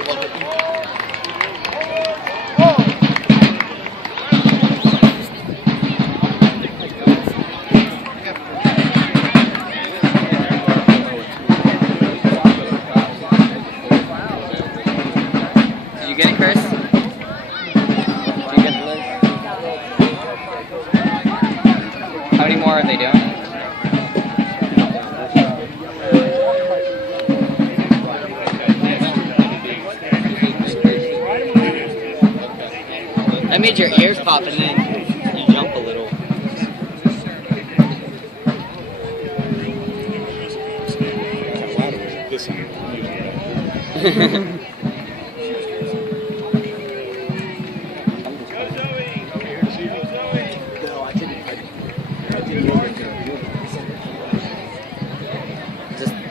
Did you get it, Chris? Did you get the list? How many more are they doing? That made your ears pop and then you jump a little.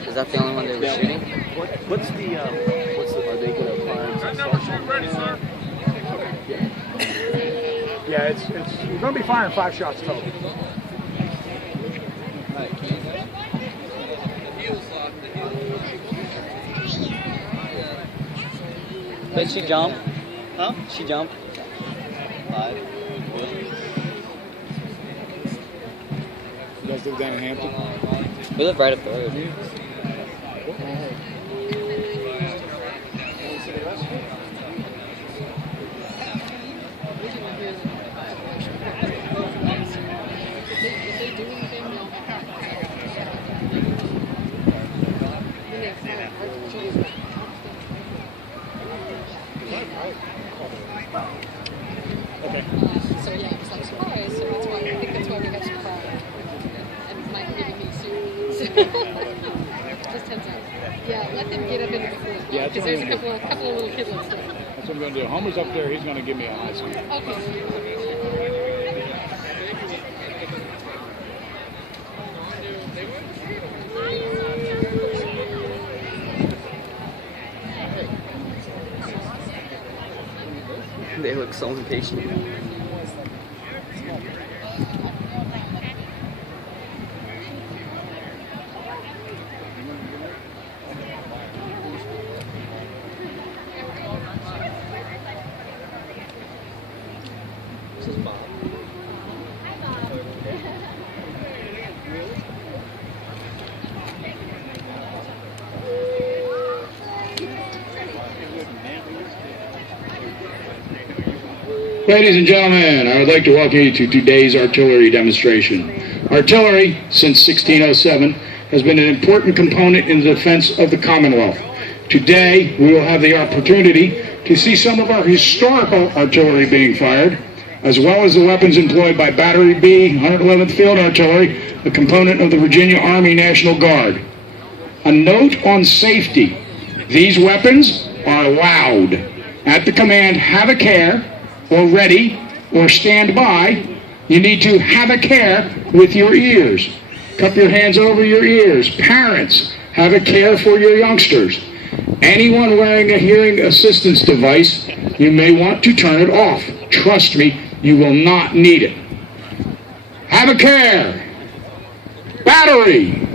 Is that the only one they were shooting? What's the are they going to find? Ready, sir. Yeah, it's you're going to be firing 5 shots total. Did she jump? Huh? She jumped? 5. You guys live down in Hampton? We live right up the road. Okay. So yeah, it was like surprise. So that's why I think that's why we got surprised. And Mike giving me suits. Just heads up. Yeah, let them get up into the pool. Yeah, because there's a couple of little kidlets there. That's what I'm going to do. Homer's up there. He's going to give me a high score. Okay. They look so impatient. This is Bob. Ladies and gentlemen, I would like to welcome you to today's artillery demonstration. Artillery, since 1607, has been an important component in the defense of the Commonwealth. Today, we will have the opportunity to see some of our historical artillery being fired, as well as the weapons employed by Battery B, 111th Field Artillery, a component of the Virginia Army National Guard. A note on safety. These weapons are loud. At the command, "Have a care," or "ready," or "stand by," you need to have a care with your ears. Cup your hands over your ears. Parents, have a care for your youngsters. Anyone wearing a hearing assistance device, you may want to turn it off. Trust me, you will not need it. Have a care. Battery.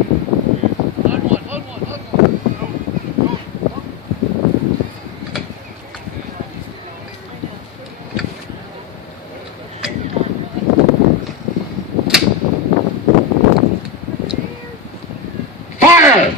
Fire!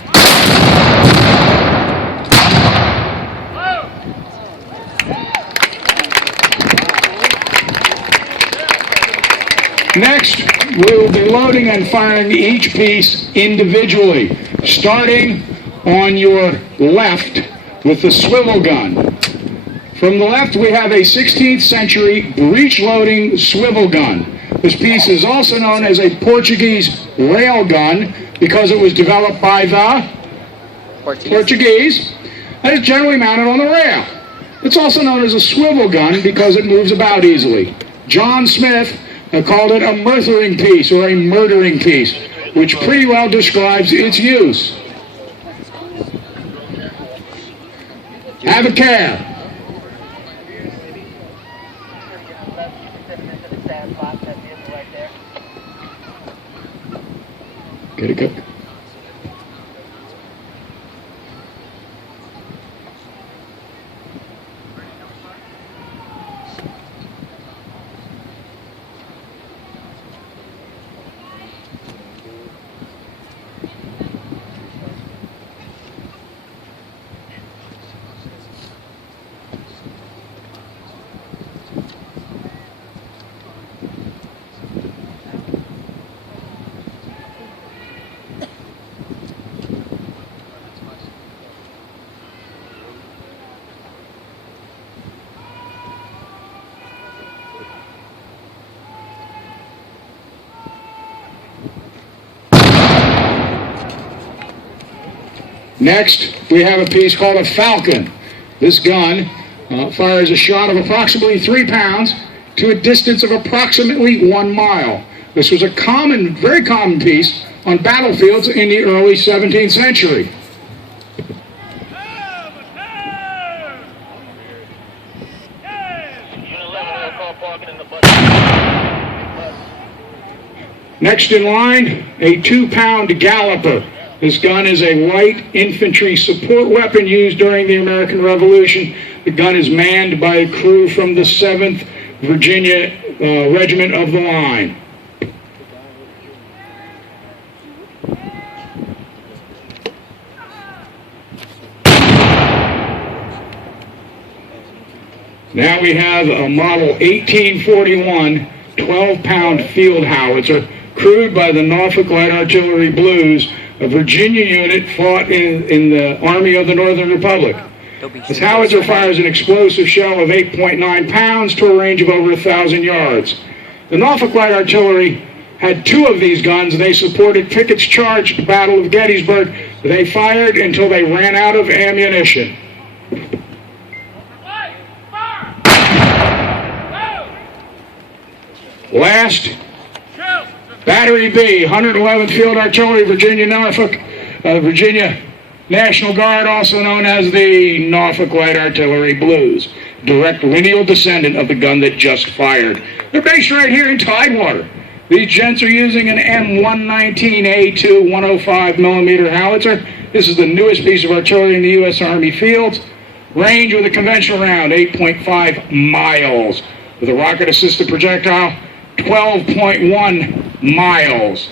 Next, we will be loading and firing each piece individually, starting on your left with the swivel gun. From the left, we have a 16th century breech-loading swivel gun. This piece is also known as a Portuguese rail gun because it was developed by the Portuguese and is generally mounted on the rail. It's also known as a swivel gun because it moves about easily. John Smith called it a murthering piece or a murdering piece, which pretty well describes its use. Have a care. Get it, cook. Next, we have a piece called a Falcon. This gun fires a shot of approximately 3 pounds to a distance of approximately 1 mile. This was a very common piece on battlefields in the early 17th century. Next in line, a 2-pound Galloper. This gun is a light infantry support weapon used during the American Revolution. The gun is manned by a crew from the 7th Virginia Regiment of the Line. Now we have a model 1841 12-pound field howitzer, crewed by the Norfolk Light Artillery Blues, a Virginia unit fought in the Army of the Northern Republic. This howitzer fires an explosive shell of 8.9 pounds to a range of over 1,000 yards. The Norfolk Light Artillery had 2 of these guns, and they supported Pickett's charge at the Battle of Gettysburg. They fired until they ran out of ammunition. Last, Battery B, 111th Field Artillery, Virginia National Guard, also known as the Norfolk Light Artillery Blues, direct lineal descendant of the gun that just fired. They're based right here in Tidewater. These gents are using an M119A2 105 millimeter howitzer. This is the newest piece of artillery in the U.S. Army fields. Range with a conventional round, 8.5 miles. With a rocket-assisted projectile, 12.1 miles.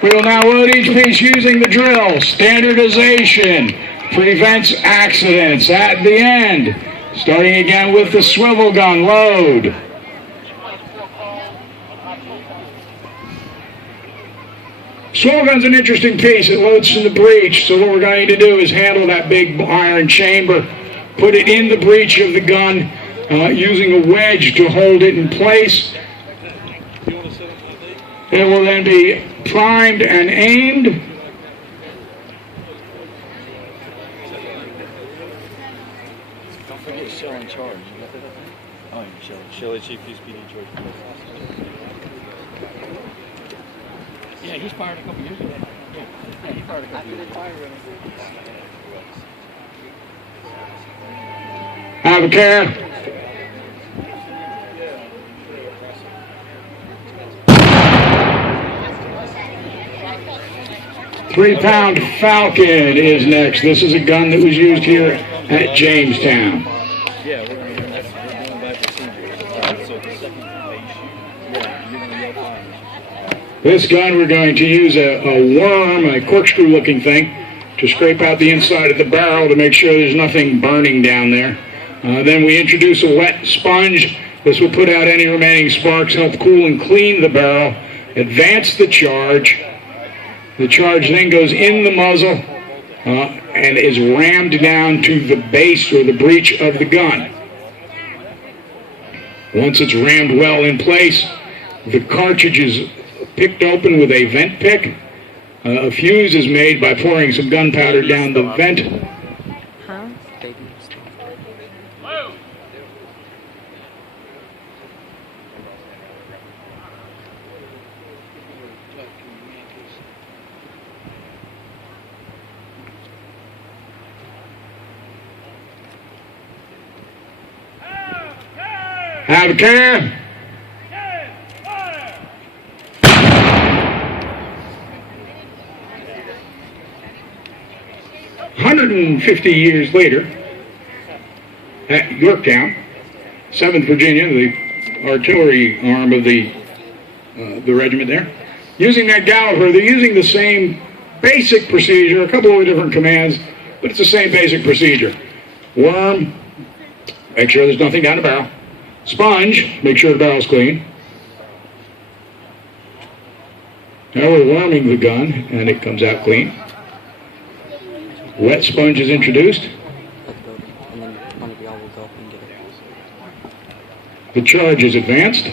We will now load each piece using the drill. Standardization prevents accidents. At the end, starting again with the swivel gun, load. Swivel gun's an interesting piece. It loads from the breech, so what we're going to do is handle that big iron chamber, put it in the breech of the gun, using a wedge to hold it in place. It will then be primed and aimed. Don't forget Shell in charge. Oh, Shell is Chief USPD George. Yeah, he's fired a couple years ago. Yeah, he fired a couple years ago. Have a care. 3-pound Falcon is next. This is a gun that was used here at Jamestown. Yeah, we're going by procedure. So the second they shoot, you're going to yell fire. This gun, we're going to use a worm, a corkscrew-looking thing, to scrape out the inside of the barrel to make sure there's nothing burning down there. Then we introduce a wet sponge. This will put out any remaining sparks, help cool and clean the barrel, advance the charge. The charge then goes in the muzzle and is rammed down to the base or the breech of the gun. Once it's rammed well in place, the cartridge is picked open with a vent pick. A fuse is made by pouring some gunpowder down the vent. Have a care. 150 years later, at Yorktown, 7th Virginia, the artillery arm of the regiment there, using that Galloper, they're using the same basic procedure, a couple of different commands, but it's the same basic procedure. Worm, make sure there's nothing down the barrel. Sponge, make sure the barrel's clean. Now we're warming the gun, and it comes out clean. Wet sponge is introduced. The charge is advanced.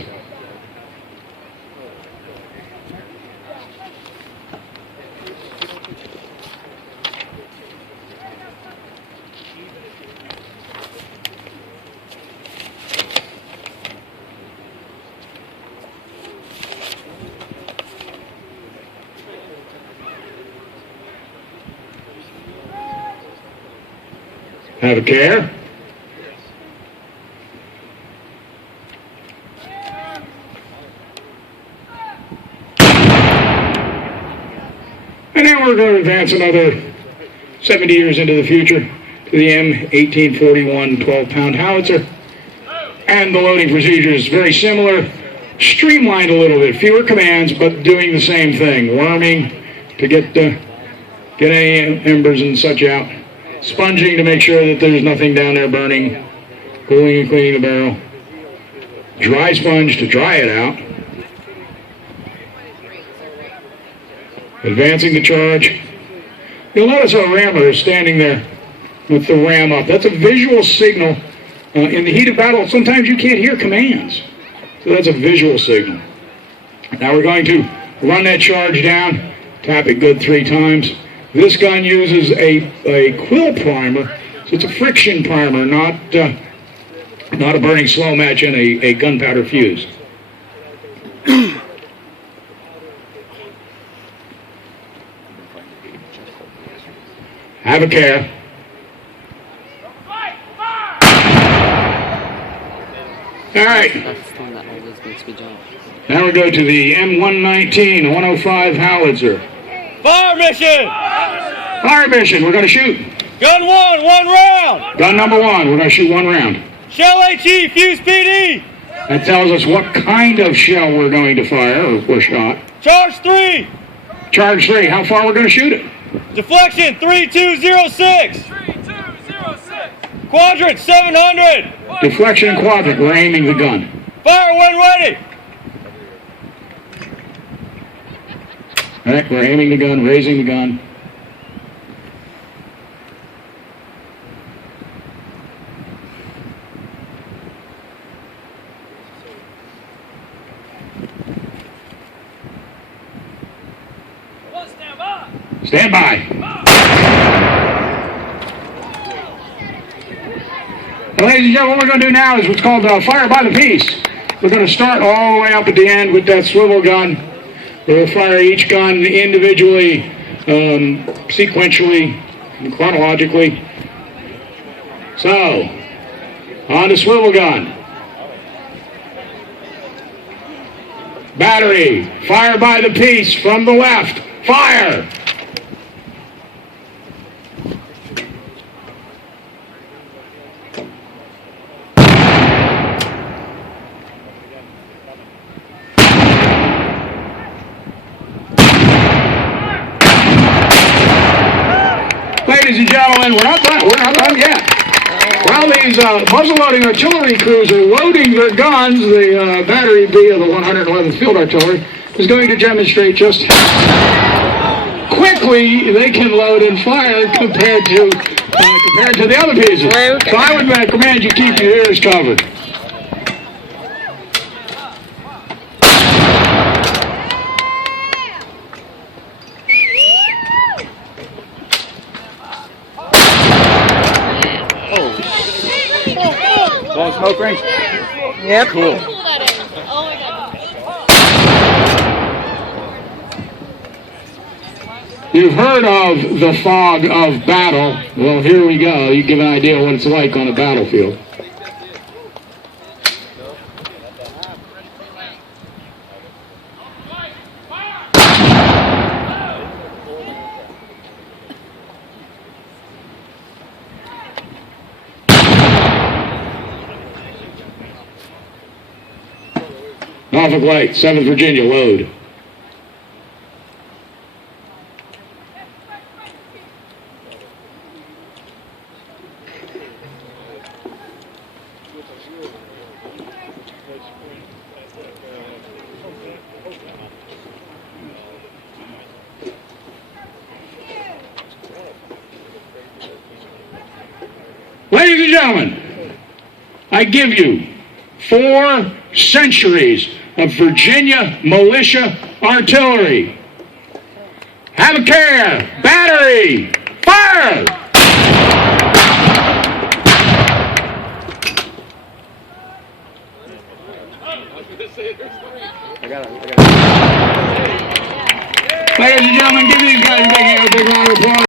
Have a care. And now we're going to advance another 70 years into the future to the M1841 12-pound howitzer. And the loading procedure is very similar, streamlined a little bit, fewer commands, but doing the same thing. Worming to get any embers and such out. Sponging to make sure that there's nothing down there burning. Cooling and cleaning the barrel. Dry sponge to dry it out. Advancing the charge. You'll notice our rammer is standing there with the ram up. That's a visual signal. In the heat of battle, sometimes you can't hear commands. So that's a visual signal. Now we're going to run that charge down, tap it good 3 times. This gun uses a quill primer, so it's a friction primer, not a burning slow match and a gunpowder fuse. Have a care. All right. Now we go to the M119 105 howitzer. Fire mission! Fire mission. We're going to shoot. Gun 1 round! Gun number 1. We're going to shoot 1 round. Shell HE, fuse PD! That tells us what kind of shell we're going to fire or shot. Charge 3! Charge 3. How far we're going to shoot it? Deflection 3206! 3206! Quadrant 700! Deflection quadrant. We're aiming the gun. Fire when ready! All right, we're aiming the gun, raising the gun. Stand by! Stand by. Well, ladies and gentlemen, what we're going to do now is what's called fire by the piece. We're going to start all the way up at the end with that swivel gun. We'll fire each gun individually, sequentially, and chronologically. So, on the swivel gun. Battery, fire by the piece from the left. Fire! Ladies and gentlemen, we're not done yet. While these muzzle-loading artillery crews are loading their guns, the Battery B of the 111th Field Artillery is going to demonstrate just how quickly they can load and fire compared to the other pieces. So I would recommend you keep your ears covered. Long smoke range? Yep. Cool. Pull that in. Oh my god. You've heard of the fog of battle. Well, here we go. You give an idea of what it's like on a battlefield. Norfolk Light, 7th Virginia, load. Ladies and gentlemen, I give you 4 centuries of Virginia militia artillery. Have a care. Battery. Fire! Ladies and gentlemen, give these guys a big round of applause.